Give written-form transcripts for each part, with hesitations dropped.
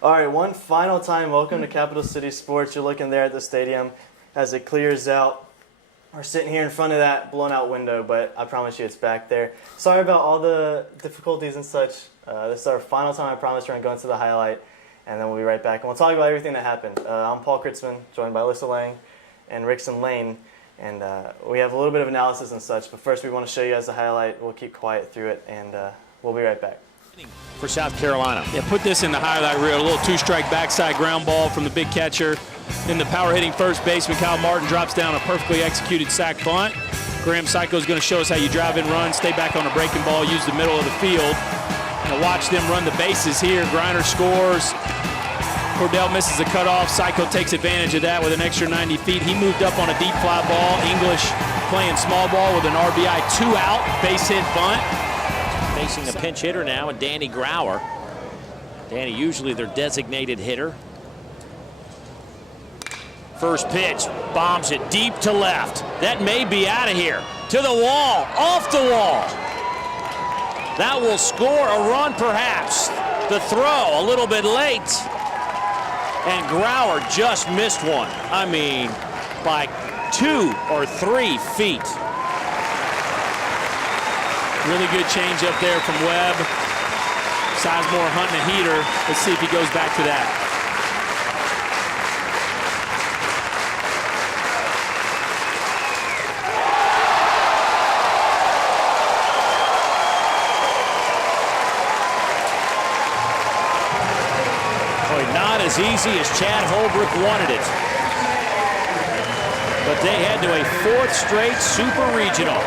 All right, one final time, welcome to Capital City Sports. You're looking there at the stadium as it clears out. We're sitting here in front of that blown-out window, but I promise you it's back there. Sorry about all the difficulties and such. This is our final time. I promise we're going to go into the highlight, and then we'll be right back. And we'll talk about everything that happened. I'm Paul Critzman, joined by Alyssa Lang and Rixon Lane. And we have a little bit of analysis and such, but first we want to show you guys the highlight. We'll keep quiet through it, and we'll be right back. For South Carolina. Yeah, put this in the highlight reel. A little two-strike backside ground ball from the big catcher. Then the power-hitting first baseman, Kyle Martin, drops down a perfectly executed sac bunt. Graham Psycho is going to show us how you drive and run, stay back on the breaking ball, use the middle of the field. Now watch them run the bases here. Griner scores. Cordell misses the cutoff. Psycho takes advantage of that with an extra 90 feet. He moved up on a deep fly ball. English playing small ball with an RBI, 2 out, base hit bunt. Facing a pinch hitter now, and Danny Grauer. Danny, usually their designated hitter. First pitch, bombs it deep to left. That may be out of here. To the wall, off the wall. That will score a run perhaps. The throw a little bit late. And Grauer just missed one. I mean, by 2 or 3 feet. Really good change up there from Webb. Sizemore hunting a heater. Let's see if he goes back to that. Boy, not as easy as Chad Holbrook wanted it. But they head to a 4th straight Super Regional.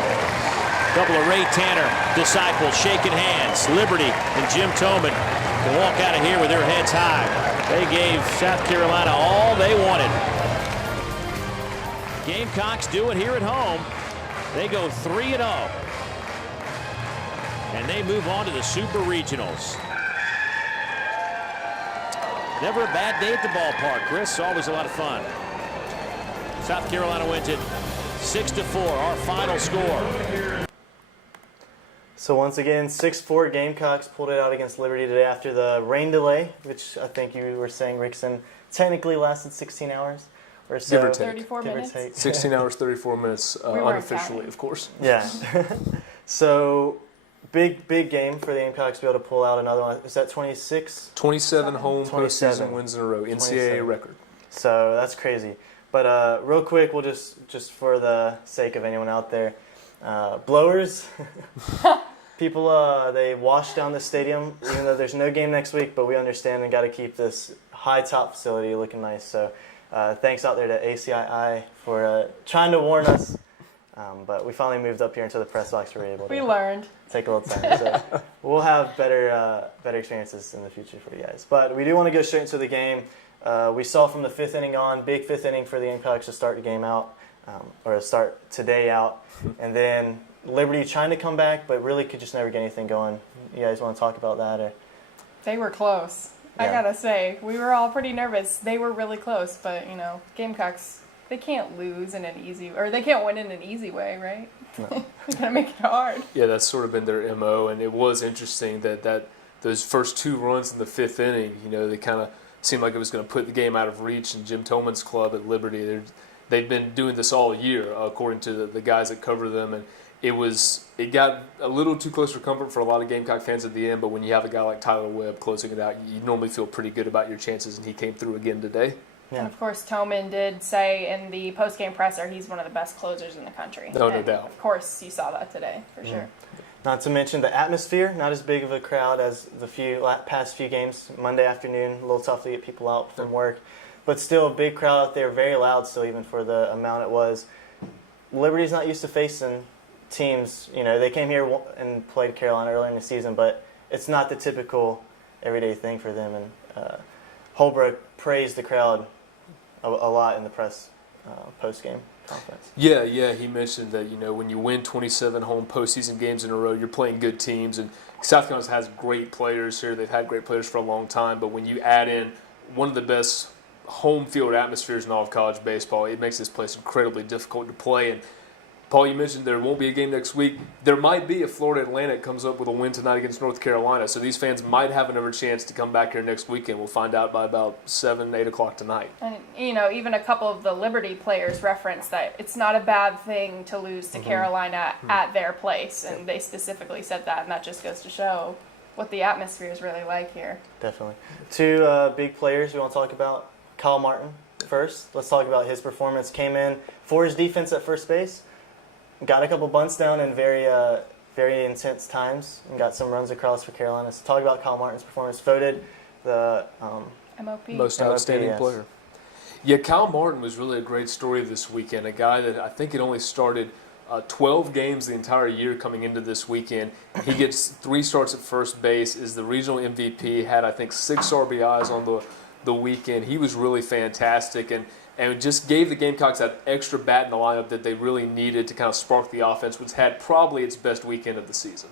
Couple of Ray Tanner disciples shaking hands. Liberty and Jim Toman can walk out of here with their heads high. They gave South Carolina all they wanted. Gamecocks do it here at home. They go 3-0. And they move on to the Super Regionals. Never a bad day at the ballpark, Chris. Always a lot of fun. South Carolina wins it 6-4, our final score. So once again, 6-4 Gamecocks pulled it out against Liberty today after the rain delay, which I think you were saying, Rixon, technically lasted 16 hours or so. Give or take. 34 minutes. 16 hours, 34 minutes, unofficially, of course. Yeah. So big game for the Gamecocks to be able to pull out another one. Is that 26? 27 home 27 postseason wins in a row, 27. NCAA record. So that's crazy. But real quick, we'll just for the sake of anyone out there, blowers. People, they wash down the stadium, even though there's no game next week, but we understand and got to keep this high-top facility looking nice. So thanks out there to ACII for trying to warn us. But we finally moved up here into the press box. We were able to learned. Take a little time. So we'll have better experiences in the future for you guys. But we do want to go straight into the game. We saw from the 5th inning on, big 5th inning for the Gamecocks to start the game out, or to start today out. And then Liberty trying to come back, but really could just never get anything going. You guys want to talk about that? Or? They were close. Yeah. I gotta say, we were all pretty nervous. They were really close, but Gamecocks, they can't lose in an easy, or they can't win in an easy way, right? No. They gotta make it hard. Yeah, that's sort of been their MO, and it was interesting that those first 2 runs in the 5th inning, they kind of seemed like it was going to put the game out of reach. And Jim Tolman's club at Liberty, they've been doing this all year, according to the guys that cover them, and it got a little too close for comfort for a lot of Gamecock fans at the end, but when you have a guy like Tyler Webb closing it out, you normally feel pretty good about your chances, and he came through again today. Yeah. And of course, Toman did say in the post-game presser he's one of the best closers in the country. No doubt. Of course, you saw that today, for sure. Not to mention the atmosphere, not as big of a crowd as the past few games. Monday afternoon, a little tough to get people out from work, but still a big crowd out there, very loud still even for the amount it was. Liberty's not used to facing teams, they came here and played Carolina earlier in the season, but it's not the typical everyday thing for them. And Holbrook praised the crowd a lot in the press post-game conference. Yeah, he mentioned that, when you win 27 home postseason games in a row, you're playing good teams, and South Carolina has great players here. They've had great players for a long time, but when you add in one of the best home field atmospheres in all of college baseball, it makes this place incredibly difficult to play. And Paul, you mentioned there won't be a game next week. There might be if Florida Atlantic comes up with a win tonight against North Carolina. So these fans might have another chance to come back here next weekend. We'll find out by about 7, 8 o'clock tonight. And, even a couple of the Liberty players referenced that it's not a bad thing to lose to Carolina at their place. And they specifically said that, and that just goes to show what the atmosphere is really like here. Definitely. 2 big players we want to talk about. Kyle Martin first. Let's talk about his performance. Came in for his defense at first base. Got a couple bunts down in very intense times and got some runs across for Carolina. So talk about Kyle Martin's performance. Voted the MOP. Most outstanding yes. player. Yeah, Kyle Martin was really a great story this weekend. A guy that I think had only started 12 games the entire year coming into this weekend. He gets 3 starts at first base, is the regional MVP, had I think 6 RBIs on the weekend. He was really fantastic and just gave the Gamecocks that extra bat in the lineup that they really needed to kind of spark the offense, which had probably its best weekend of the season.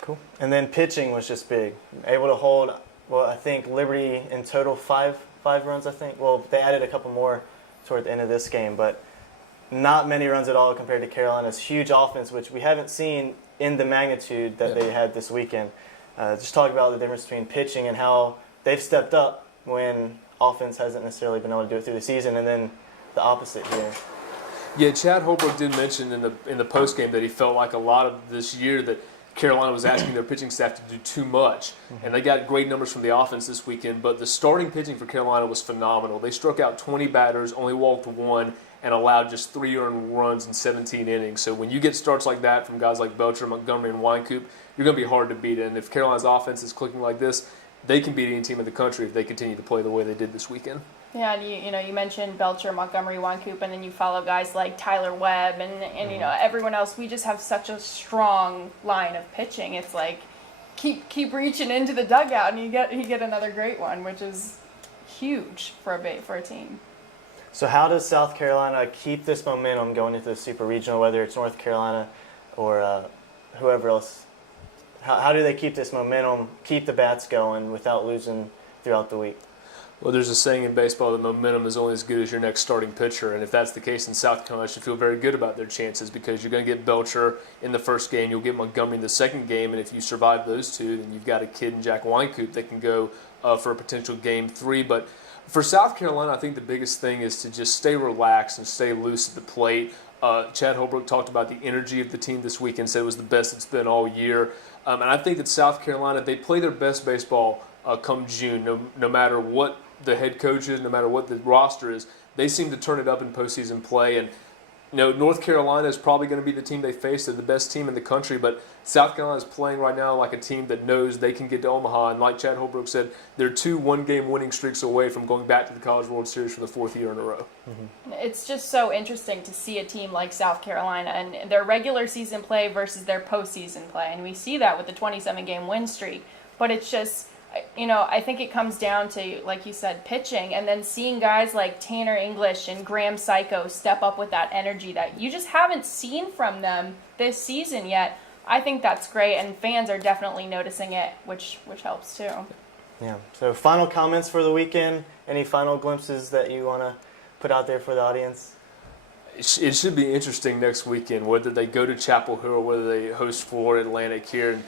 Cool. And then pitching was just big. Able to hold, I think Liberty in total 5 runs, I think. Well, they added a couple more toward the end of this game, but not many runs at all compared to Carolina's huge offense, which we haven't seen in the magnitude that they had this weekend. Just talk about the difference between pitching and how they've stepped up when offense hasn't necessarily been able to do it through the season, and then the opposite here. Yeah, Chad Holbrook did mention in the postgame that he felt like a lot of this year that Carolina was asking their pitching staff to do too much, and they got great numbers from the offense this weekend, but the starting pitching for Carolina was phenomenal. They struck out 20 batters, only walked 1, and allowed just 3 earned runs in 17 innings. So when you get starts like that from guys like Belcher, Montgomery, and Wynkoop, you're going to be hard to beat. And if Carolina's offense is clicking like this, they can beat any team in the country if they continue to play the way they did this weekend. Yeah, and you mentioned Belcher, Montgomery, Wynkoop, and then you follow guys like Tyler Webb and everyone else. We just have such a strong line of pitching. It's like keep reaching into the dugout and you get another great one, which is huge for a team. So how does South Carolina keep this momentum going into the Super Regional, whether it's North Carolina or whoever else? How do they keep this momentum, keep the bats going without losing throughout the week? Well, there's a saying in baseball that momentum is only as good as your next starting pitcher, and if that's the case in South Carolina, should feel very good about their chances because you're going to get Belcher in the first game, you'll get Montgomery in the second game, and if you survive those 2, then you've got a kid in Jack Wynkoop that can go for a potential Game 3. But for South Carolina, I think the biggest thing is to just stay relaxed and stay loose at the plate. Chad Holbrook talked about the energy of the team this weekend, said it was the best it's been all year. And I think that South Carolina, they play their best baseball come June, no matter what the head coach is, no matter what the roster is. They seem to turn it up in postseason play. And North Carolina is probably going to be the team they face. They're the best team in the country, but South Carolina is playing right now like a team that knows they can get to Omaha. And like Chad Holbrook said, they're 2 one-game winning streaks away from going back to the College World Series for the 4th year in a row. It's just so interesting to see a team like South Carolina and their regular season play versus their postseason play. And we see that with the 27-game win streak. But it's just, I think it comes down to, like you said, pitching, and then seeing guys like Tanner English and Graham Psycho step up with that energy that you just haven't seen from them this season yet. I think that's great, and fans are definitely noticing it, which helps too. Yeah. So final comments for the weekend. Any final glimpses that you want to put out there for the audience? It should be interesting next weekend, whether they go to Chapel Hill or whether they host Florida Atlantic here. And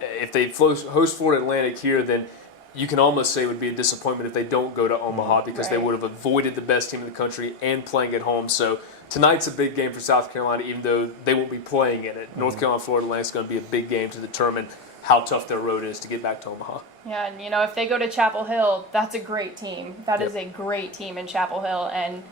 if they host Florida Atlantic here, then you can almost say it would be a disappointment if they don't go to Omaha because they would have avoided the best team in the country and playing at home. So tonight's a big game for South Carolina, even though they won't be playing in it. North Carolina, Florida Atlantic is going to be a big game to determine how tough their road is to get back to Omaha. Yeah, and if they go to Chapel Hill, that's a great team. That is a great team in Chapel Hill, and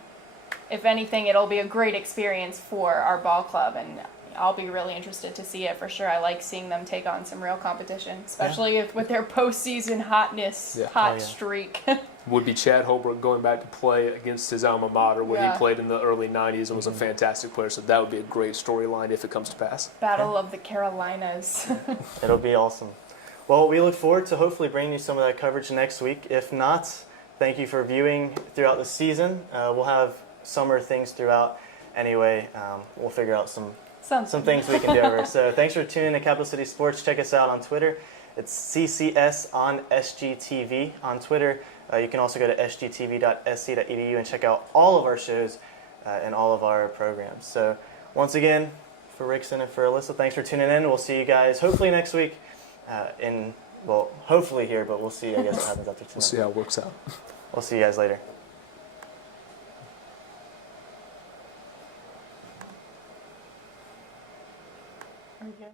if anything, it'll be a great experience for our ball club, and I'll be really interested to see it for sure. I like seeing them take on some real competition, especially with their postseason hot streak. Would be Chad Holbrook going back to play against his alma mater where he played in the early 90s and was a fantastic player. So that would be a great storyline if it comes to pass. Battle of the Carolinas. It'll be awesome. Well, we look forward to hopefully bringing you some of that coverage next week. If not, thank you for viewing throughout the season. We'll have summer things throughout. Anyway, we'll figure out some things we can do over. So thanks for tuning in to Capital City Sports. Check us out on Twitter. It's CCS on SGTV on Twitter. You can also go to sgtv.sc.edu and check out all of our shows and all of our programs. So once again, for Rixon and for Alyssa, thanks for tuning in. We'll see you guys hopefully next week. Hopefully here, but we'll see. I guess what happens after tonight. We'll see how it works out. We'll see you guys later. Are you good?